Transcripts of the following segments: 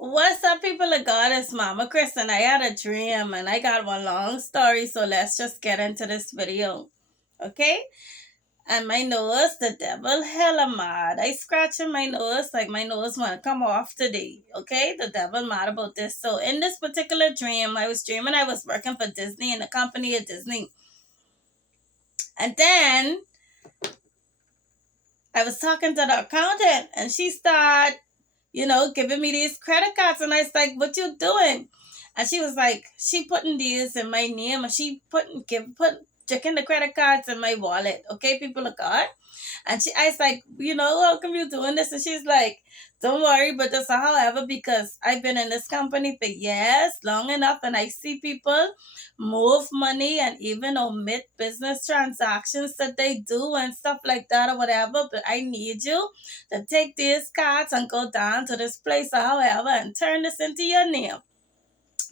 What's up, people of God? It's Mama Chris, and I had a dream, and I got one long story, so let's just get into this video. Okay? And my nose, the devil hella mad. I scratching my nose like my nose wanna come off today. Okay? The devil mad about this. So in this particular dream, I was dreaming I was working for Disney in the company of Disney. And then I was talking to the accountant, and she started giving me these credit cards. And I was like, what you doing? And she was like, she putting these in my name, and she checking the credit cards in my wallet. Okay, people of God. And I was like, how come you doing this? And she's like, don't worry, but just however, because I've been in this company for years, long enough, and I see people move money and even omit business transactions that they do and stuff like that or whatever. But I need you to take these cards and go down to this place or however and turn this into your name.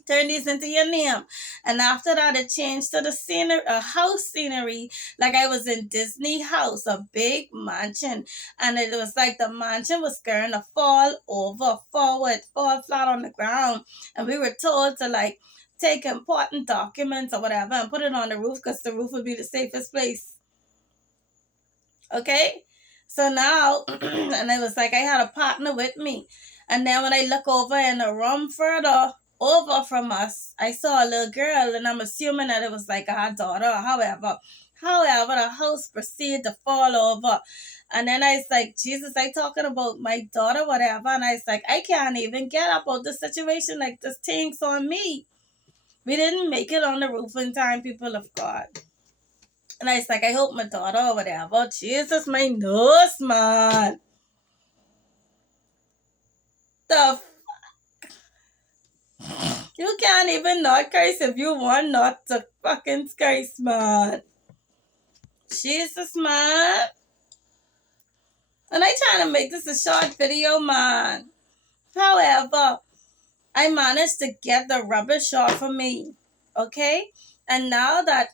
Turn these into your name. And after that, it changed to the scenery, a house scenery, like I was in Disney house, a big mansion. And it was like the mansion was going to fall over, forward, fall flat on the ground. And we were told to like take important documents or whatever and put it on the roof because the roof would be the safest place. Okay? So now, and it was like I had a partner with me. And then when I look over in the room further over from us, I saw a little girl, and I'm assuming that it was like her daughter or however. However, the house proceeded to fall over. And then I was like, Jesus, I talking about my daughter, whatever. And I was like, I can't even get up out this situation. Like, this thing's on me. We didn't make it on the roof in time, people of God. And I was like, I hope my daughter or whatever. Jesus, my nose, man. The You can't even not curse if you want not to fucking curse, man. Jesus, man. And I trying to make this a short video, man. However, I managed to get the rubbish off of me. Okay? And now that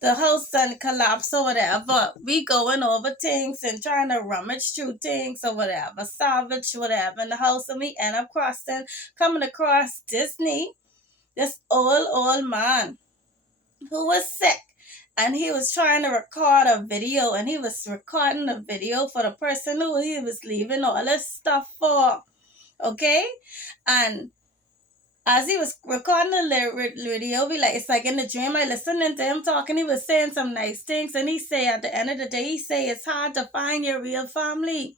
the house done collapse or whatever, we going over things and trying to rummage through things or whatever, salvage whatever in the house, and we end up coming across Disney, this old man who was sick, and he was trying to record a video, and he was recording a video for the person who he was leaving all this stuff for, okay? And as he was recording the video, it's like in the dream, I listening to him talking, he was saying some nice things, and he say at the end of the day, he say it's hard to find your real family.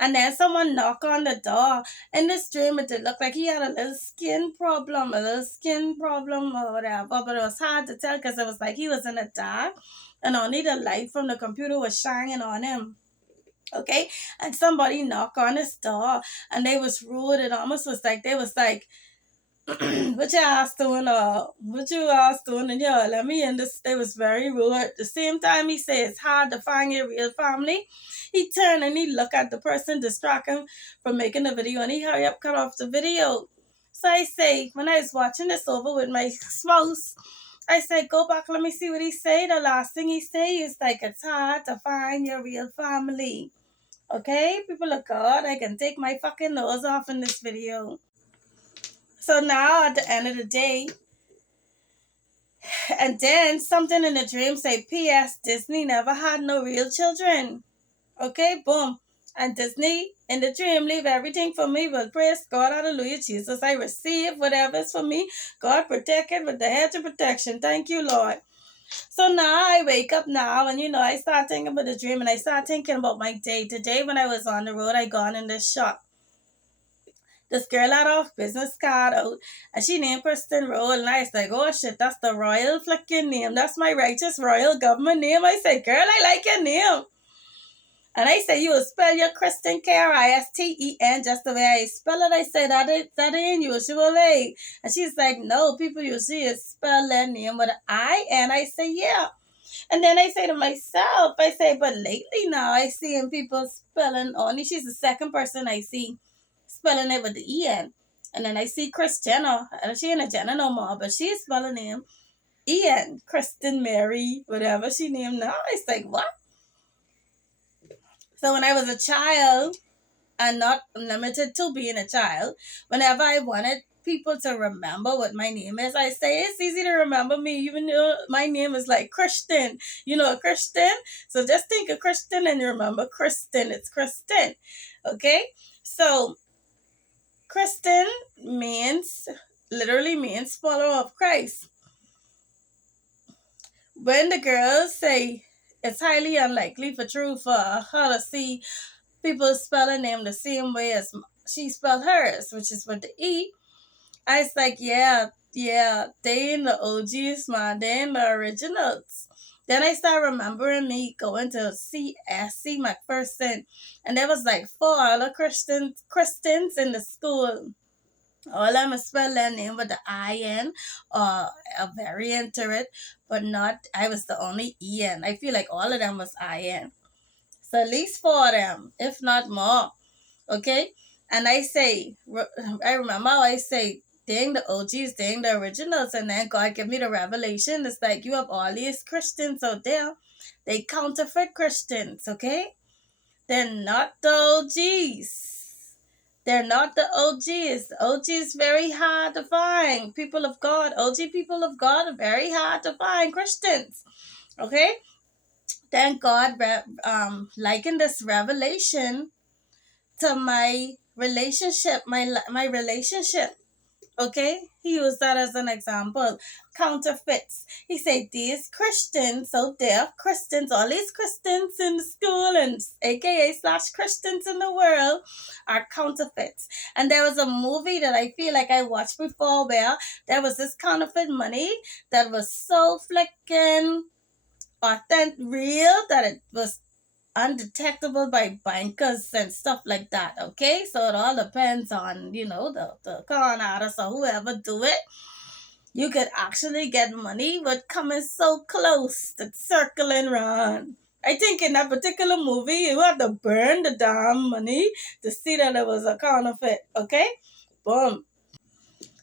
And then someone knock on the door. In this dream, it did look like he had a little skin problem or whatever, but it was hard to tell because it was like he was in the dark, and only the light from the computer was shining on him. Okay, and somebody knocked on his door, and they was rude. It almost was like they was like, what you ass doing, what you ass doing, and yeah, let me in this. They was very rude. At the same time, he said it's hard to find your real family. He turned and he looked at the person, distract him from making the video, and he hurry up, cut off the video. So I say, when I was watching this over with my spouse, I said, go back, let me see what he say. The last thing he say is like, it's hard to find your real family. Okay, people of God, I can take my fucking nose off in this video. So now at the end of the day, and then something in the dream say, P.S. Disney never had no real children. Okay, boom. And Disney in the dream leave everything for me. Well, praise God, hallelujah, Jesus. I receive whatever's for me. God protect it with the hedge of protection. Thank you, Lord. So now I wake up now, and I start thinking about the dream, and I start thinking about my day. Today when I was on the road, I gone in this shop. This girl had a business card out, and she named Kristen Roll, and I was like, oh shit, that's the royal flicking name. That's my righteous royal government name. I said, girl, I like your name. And I said, you will spell your Kristen Kristen just the way I spell it. I said, that ain't usual way. And she's like, no, people usually spell their name with an I-N. I say, yeah. And then I say to myself, I say, but lately now I see people spelling only. She's the second person I see spelling it with the E-N. And then I see Kris Jenner. She ain't a Jenner no more, but she's spelling him E-N. Kristen Mary, whatever she named now. I was like, what? So when I was a child, and not limited to being a child. Whenever I wanted people to remember what my name is, I say it's easy to remember me, even though my name is like Christian. You know, a Christian. So just think of Christian and remember Kristen. It's Kristen. Okay? So Kristen means literally means follower of Christ. When the girls say it's highly unlikely for true for her to see people spell her name the same way as she spelled hers, which is with the E, I was like, yeah, they in the OGs, man, they in the originals. Then I started remembering me going to CSC McPherson, and there was like four other Christians in the school. All of them spell their name with the IN or a variant to it, but not, I was the only EN. I feel like all of them was IN. So at least four of them, if not more. Okay? And I remember how I say, dang the OGs, dang the originals, and then God give me the revelation. It's like you have all these Christians out there. They counterfeit Christians, okay? They're not the OGs. They're not the OGs. The OGs very hard to find. People of God, OG people of God are very hard to find. Christians, okay? Thank God, liking this revelation to my relationship, my relationship. Okay, he used that as an example. Counterfeits. He said these Christians out there, Christians, all these Christians in the school and AKA slash Christians in the world are counterfeits. And there was a movie that I feel like I watched before where there was this counterfeit money that was so flicking authentic, real that it was undetectable by bankers and stuff like that. Okay, so it all depends on the con artists or whoever do it. You could actually get money but coming so close to circling around. I think in that particular movie you had to burn the damn money to see that it was a counterfeit. Okay, boom.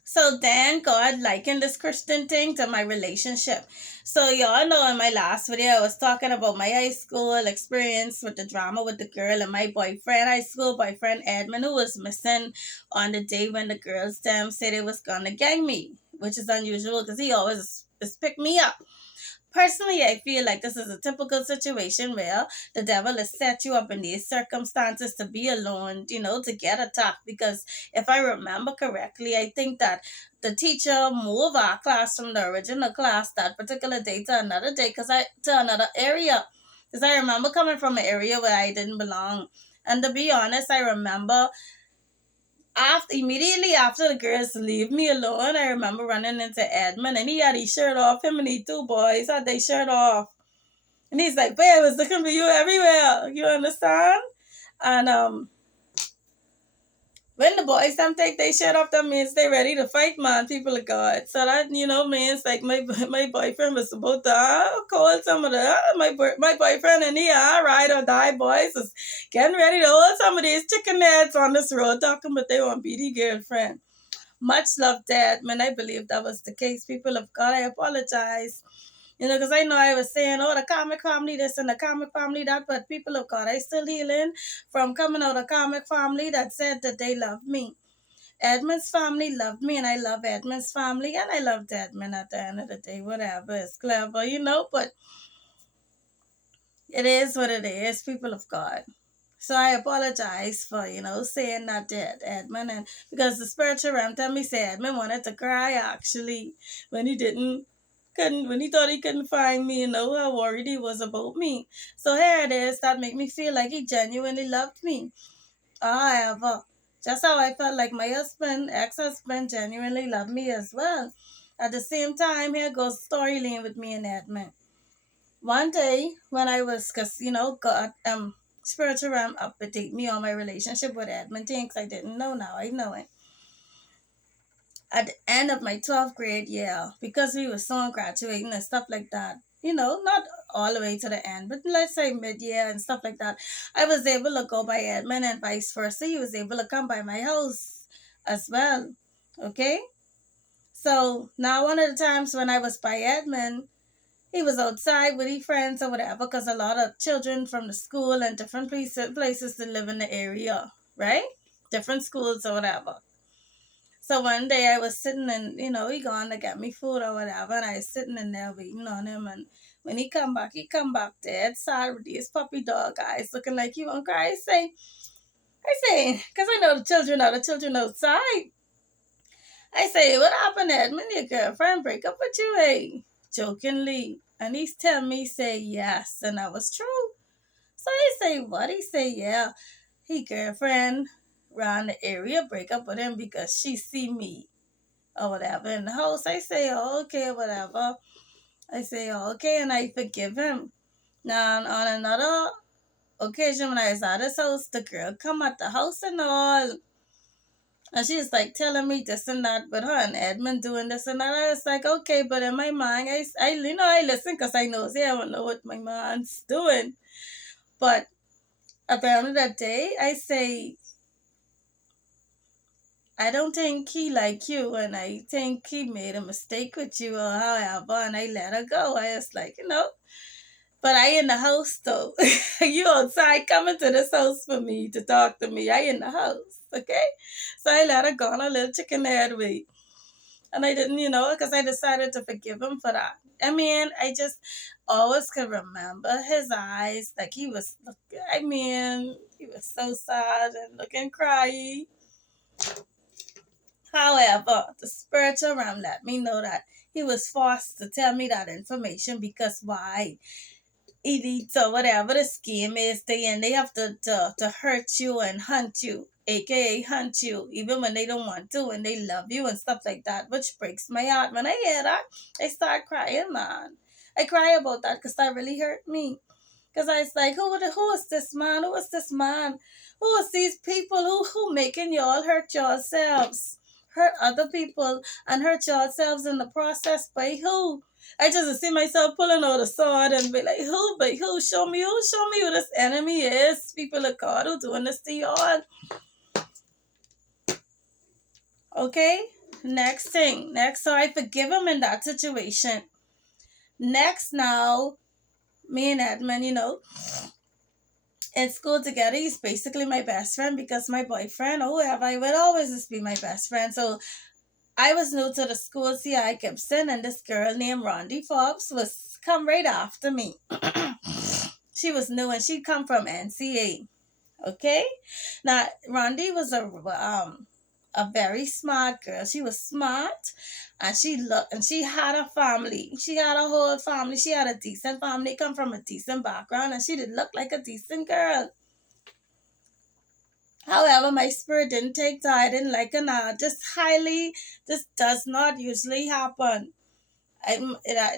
So then God likened this Christian thing to my relationship. So y'all know in my last video I was talking about my high school experience with the drama with the girl and my boyfriend, high school boyfriend Edmund, who was missing on the day when the girls them said they was gonna gang me, which is unusual because he always just pick me up. Personally, I feel like this is a typical situation where the devil has set you up in these circumstances to be alone, to get attacked. Because if I remember correctly, I think that the teacher moved our class from the original class that particular day to another day, to another area. Because I remember coming from an area where I didn't belong. And to be honest, I remember immediately after the girls leave me alone, I remember running into Edmund and he had his shirt off. Him and the two boys had their shirt off. And he's like, babe, I was looking for you everywhere. You understand? And when the boys them take their shirt off, that means they ready to fight, man, people of God. So that, means like my boyfriend was about to call some of the, my boyfriend and he, ride or die boys was getting ready to hold some of these chicken heads on this road talking about they want to be the girlfriend. Much love, Dad. Man, I believe that was the case. People of God, I apologize. Because I know I was saying, oh, the comic family this and the comic family that, but people of God, I still healing from coming out of comic family that said that they love me. Edmund's family loved me, and I love Edmund's family, and I loved Edmund at the end of the day. Whatever, it's clever, but it is what it is, people of God. So I apologize for, saying that to Edmund, and because the spiritual realm tell me say Edmund wanted to cry actually when he couldn't when he thought he couldn't find me, how worried he was about me. So here it is, that made me feel like he genuinely loved me. However, just how I felt like my ex-husband genuinely loved me as well. At the same time, here goes story lane with me and Edmund. One day when I was, because, God, spiritual realm update me on my relationship with Edmund Tinks. I didn't know, now I know it. At the end of my 12th grade year, because we were soon graduating and stuff like that, not all the way to the end, but let's say mid-year and stuff like that, I was able to go by Edmund and vice versa. He was able to come by my house as well. Okay? So now one of the times when I was by Edmund, he was outside with his friends or whatever, because a lot of children from the school and different places that live in the area. right? Different schools or whatever. So one day I was sitting and, he gone to get me food or whatever, and I was sitting in there waiting on him. And when he come back dead sad with these puppy dog eyes looking like he won't cry. I say, because I know the children outside. I say, what happened, Edmund? Your girlfriend break up with you, eh? Jokingly. And he's telling me, say yes. And that was true. So I say, what? He say, yeah. He girlfriend around the area break up with him because she see me or whatever in the house. I say, oh, okay, whatever. I say, oh, okay, and I forgive him. Now, on another occasion when I was at his house, the girl come at the house and all. And she's like telling me this and that, but her and Edmund doing this and that. I was like, okay, but in my mind, I listen because I know, I don't know what my mind's doing. But at the end of that day, I say, I don't think he like you, and I think he made a mistake with you or however, and I let her go. I was like, but I in the house though. You outside coming to this house for me to talk to me. I in the house, okay? So I let her go on a little chicken head way. And I didn't, because I decided to forgive him for that. I mean, I just always could remember his eyes. Like he was, he was so sad and looking cryy. However, the spiritual realm let me know that he was forced to tell me that information because why? Elites or whatever the scheme is, they have to hurt you and hunt you, aka hunt you, even when they don't want to, and they love you and stuff like that, which breaks my heart. When I hear that, I start crying, man. I cry about that because that really hurt me. Because I was like, who is this man? Who is this man? Who is these people who making y'all hurt yourselves? Hurt other people and hurt yourselves in the process by who? I just see myself pulling out a sword and be like, who? But who? Show me who? Show me who this enemy is. People of God who doing this to y'all. Okay? Next thing. So I forgive him in that situation. Next now, me and Edmund, in school together, he's basically my best friend because my boyfriend or whoever, I would always just be my best friend. So I was new to the school, C.I. Gibson, and this girl named Rondi Forbes was come right after me. She was new and she'd come from NCA. Okay? Now, Rondi was a very smart girl. She was smart and she had a family. She had a whole family. She had a decent family, come from a decent background, and she did look like a decent girl. However, my spirit didn't take to I didn't like her now. This does not usually happen.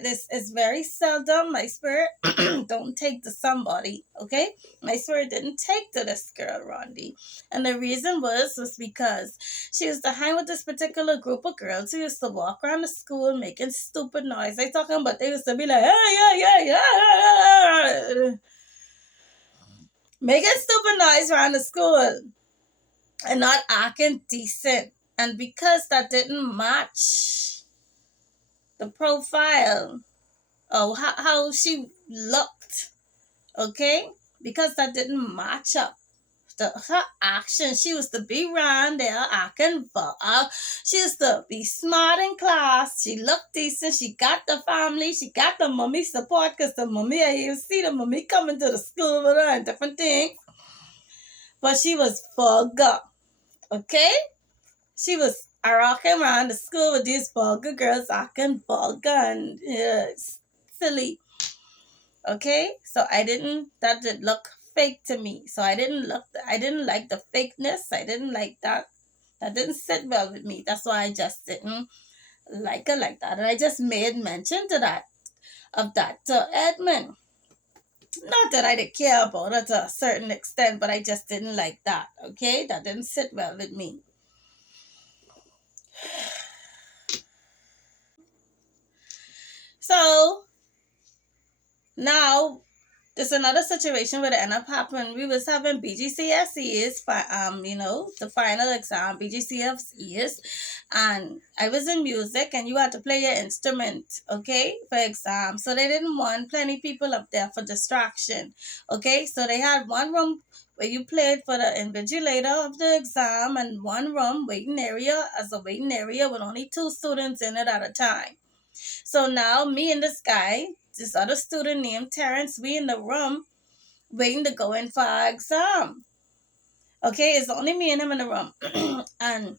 This is very seldom. My spirit don't take to somebody, okay? My spirit didn't take to this girl, Rondi. And the reason was because she used to hang with this particular group of girls who used to walk around the school making stupid noise. They talking about they used to be like, hey, making stupid noise around the school and not acting decent. And because that didn't match the profile of how she looked, okay? Because that didn't match up. Her action, she used to be around there acting she used to be smart in class, she looked decent, she got the family, she got the mommy support because the mommy, I even see the mommy coming to the school with her and different things. But she was vulgar, okay? She was rocking around the school with these vulgar girls acting vulgar and silly. Okay? So that did look fake to me. So I didn't like the fakeness. I didn't like that. That didn't sit well with me. That's why I just didn't like her like that. And I just made mention of that to Edmund. Not that I didn't care about her to a certain extent, but I just didn't like that. Okay? That didn't sit well with me. So now there's another situation where it ended up happening. We was having BGCSEs for the final exam, BGCSEs, and I was in music and you had to play your instrument, okay, for exam. So they didn't want plenty people up there for distraction. Okay, so they had one room where you played for the invigilator of the exam and one room waiting area as a waiting area with only 2 students in it at a time. So now me and this guy, this other student named Terrence, we in the room waiting to go in for our exam. Okay, it's only me and him in the room. And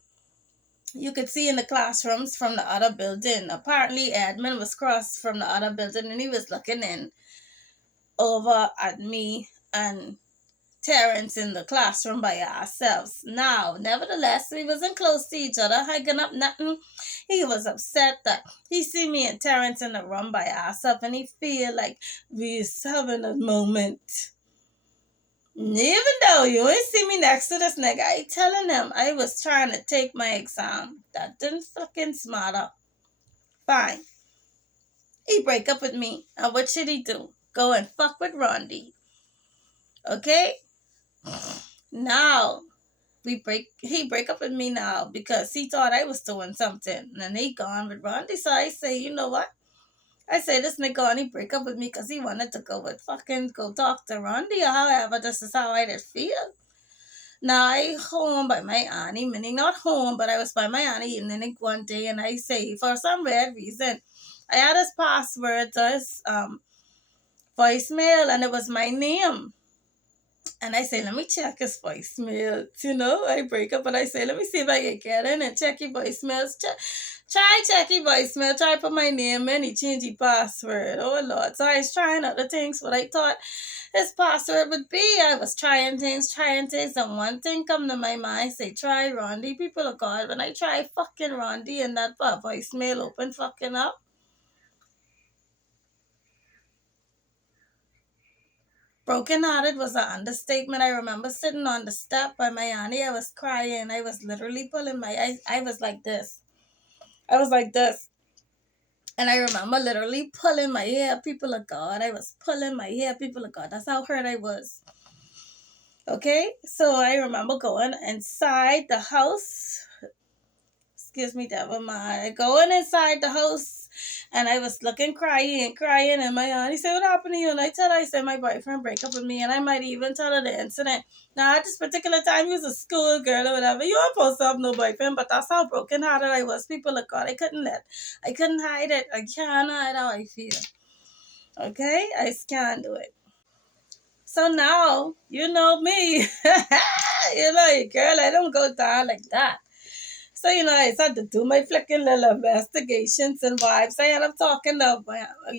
you could see in the classrooms from the other building. Apparently, Edmund was crossed from the other building and he was looking in over at me and Terrence in the classroom by ourselves. Now, nevertheless, we wasn't close to each other, hugging up nothing. He was upset that he see me and Terrence in the room by ourselves and he feel like we was having a moment. Even though you ain't see me next to this nigga, I telling him I was trying to take my exam. That didn't fucking matter. Fine. He break up with me. And what should he do? Go and fuck with Rondi. Okay? Now, he break up with me now because he thought I was doing something. And he gone with Rondi. So I say, you know what? I say this nigga only break up with me because he wanted to go talk to Rondi or however. This is how I did feel. Now I home by my auntie, meaning not home, but I was by my auntie evening one day, and I say for some weird reason, I had his password to his voicemail, and it was my name. And I say, let me check his voicemail. You know, I break up, and I say, let me see if I can get in and check your voicemails. Try check your voicemail. Try put my name in. He changed your password. Oh Lord! So I was trying other things, what I thought his password would be. I was trying things, and one thing come to my mind, say, try Rondi. People of God, when I try fucking Rondi and that voicemail open fucking up. Broken hearted was an understatement. I remember sitting on the step by my auntie. I was crying. I was literally pulling my eyes. I was like this. I was like this. And I remember literally pulling my hair, people of God. I was pulling my hair, people of God. That's how hurt I was. Okay, so I remember going inside the house. Excuse me, devil mind. Going inside the house, and I was looking, crying, and my auntie said, "What happened to you?" And I said, "My boyfriend break up with me," and I might even tell her the incident. Now, at this particular time, he was a school girl or whatever. You weren't supposed to have no boyfriend, but that's how broken hearted I was. People of God, I couldn't hide it. I can't hide how I feel. Okay, I just can't do it. So now, you know me. You know, girl, I don't go down like that. So, you know, I started to do my flicking little investigations and vibes. I ended up talking to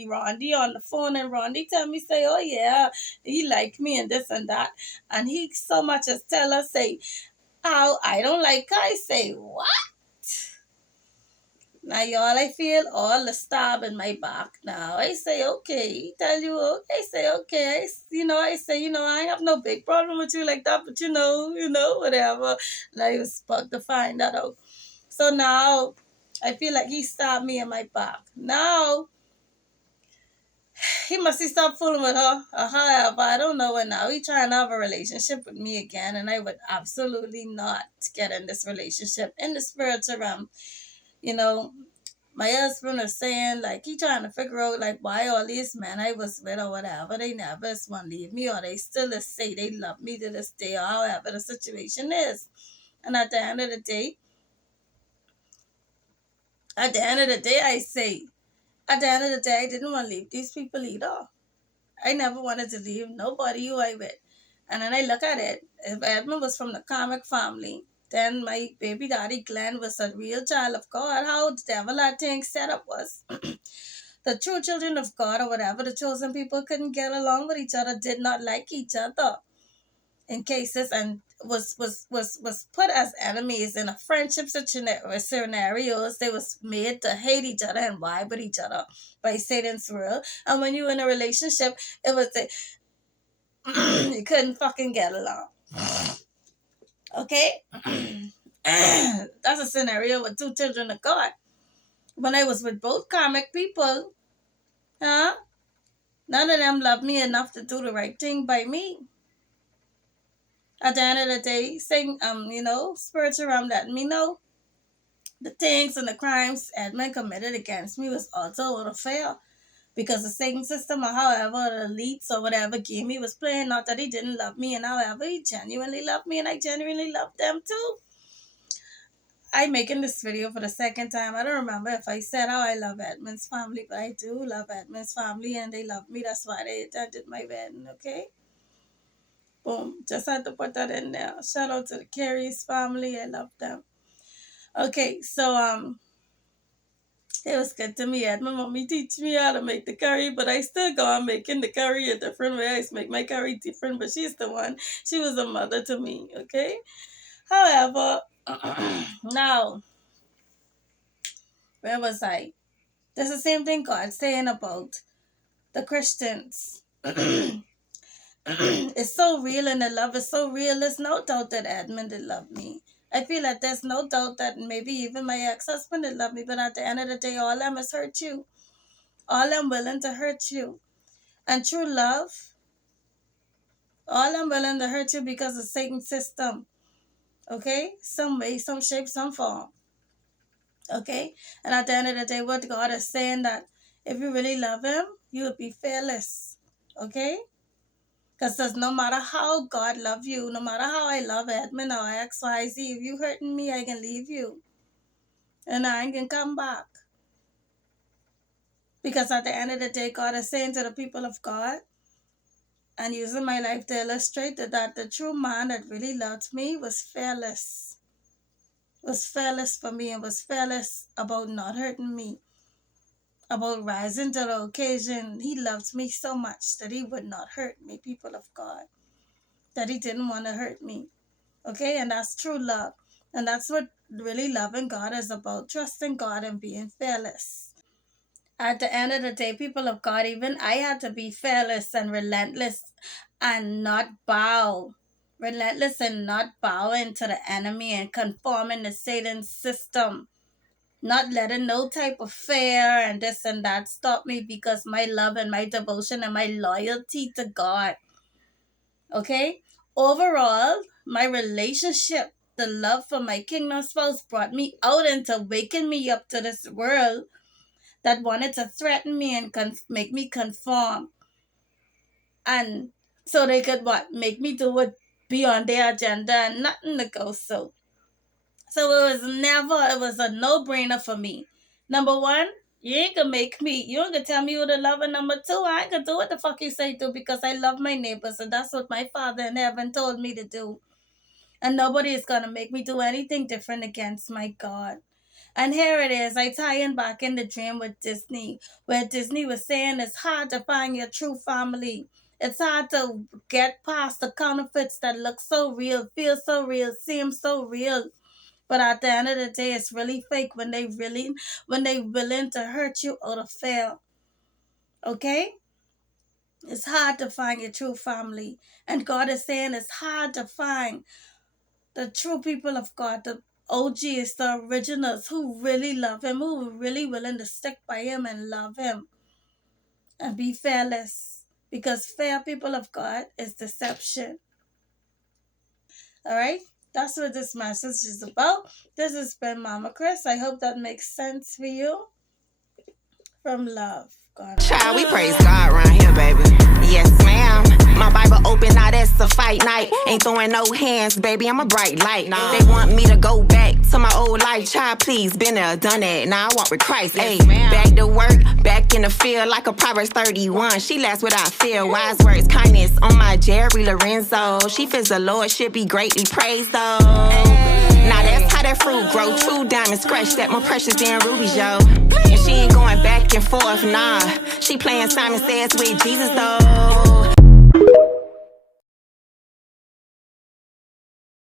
Rondi on the phone, and Rondi tell me, say, oh, yeah, he like me and this and that. And he so much as tell us, say, oh, I don't like her. I say, what? Now, y'all, I feel all the stab in my back now. I say, okay. He tell you, okay. I say, okay. I say, I have no big problem with you like that, but whatever. And I was supposed to find that out. So now, I feel like he stabbed me in my back. Now, he must have stopped fooling with her. However, I don't know what now. He trying to have a relationship with me again, and I would absolutely not get in this relationship in the spiritual realm. You know, my husband was saying, like, he trying to figure out, like, why all these men I was with or whatever, they never want to leave me, or they still say they love me to this day, or however the situation is. And at the end of the day, I didn't want to leave these people either. I never wanted to leave nobody who I with. And then I look at it, if Edmund was from the comic family, then my baby daddy Glenn was a real child of God. How the devil that thing set up was. The true children of God or whatever, the chosen people couldn't get along with each other, did not like each other in cases, and was put as enemies in a friendship scenarios. They was made to hate each other and vibe with each other by Satan's will. And when you in a relationship, it was you couldn't fucking get along. Okay? That's a scenario with two children of God. When I was with both karmic people, huh? None of them loved me enough to do the right thing by me. At the end of the day, saying, spiritual realm letting me know the things and the crimes Edmund committed against me was also a little fair. Because the Satan system, or however the elites or whatever game he was playing, not that he didn't love me, and however he genuinely loved me and I genuinely loved them too. I'm making this video for the second time. I don't remember if I said how I love Edmund's family, but I do love Edmund's family and they love me. That's why they attended my wedding, okay? Boom. Just had to put that in there. Shout out to the Carey's family. I love them. Okay, so it was good to me. My mommy teach me how to make the curry, but I still go on making the curry a different way. I make my curry different, but she's the one. She was a mother to me, okay? However, now, where was I? There's the same thing God's saying about the Christians. It's so real and the love is so real. There's no doubt that Edmund did love me. I feel like there's no doubt that maybe even my ex-husband did love me, but at the end of the day, all them is hurt you. All I'm willing to hurt you. And true love, all I'm willing to hurt you because of Satan's system. Okay? Some way, some shape, some form. Okay? And at the end of the day, what God is saying that if you really love him, you would be fearless. Okay? Because no matter how God love you, no matter how I love Edmund or XYZ, if you hurting me, I can leave you. And I can come back. Because at the end of the day, God is saying to the people of God, and using my life to illustrate that the true man that really loved me was fearless. Was fearless for me and was fearless about not hurting me. About rising to the occasion. He loved me so much that he would not hurt me, people of God. That he didn't want to hurt me. Okay, and that's true love. And that's what really loving God is about. Trusting God and being fearless. At the end of the day, people of God, even I had to be fearless and relentless and not bow. Relentless and not bowing to the enemy and conforming to Satan's system. Not letting no type of fear and this and that stop me because my love and my devotion and my loyalty to God. Okay? Overall, my relationship, the love for my kingdom spouse brought me out into waking me up to this world that wanted to threaten me and make me conform. And so they could make me do what be on their agenda and nothing to go so. So it was a no-brainer for me. Number one, you ain't gonna tell me who to love. And number two, I ain't gonna do what the fuck you say do because I love my neighbors and that's what my Father in heaven told me to do. And nobody is gonna make me do anything different against my God. And here it is, I tie in back in the dream with Disney, where Disney was saying it's hard to find your true family. It's hard to get past the counterfeits that look so real, feel so real, seem so real. But at the end of the day, it's really fake when they willing to hurt you out of fear. Okay? It's hard to find your true family. And God is saying it's hard to find the true people of God, the OGs, the originals who really love him, who are really willing to stick by him and love him. And be fearless. Because fear, people of God, is deception. Alright? That's what this message is about. This has been Mama Chris. I hope that makes sense for you. From love. God. Child, we praise God around here, baby. Yes, ma'am. My Bible open, now that's a fight night. Ain't throwing no hands, baby, I'm a bright light. They want me to go back to my old life. Child, please, been there, done that. Now I walk with Christ. Hey, back to work, back in the field like a Proverbs 31. She laughs without fear. Wise words, kindness on my Jerry Lorenzo. She feels the Lord should be greatly praised, though. Now that's how that fruit grow. True diamond scratch that more precious than rubies, yo. And she ain't going back and forth, nah. She playing Simon Says with Jesus, though.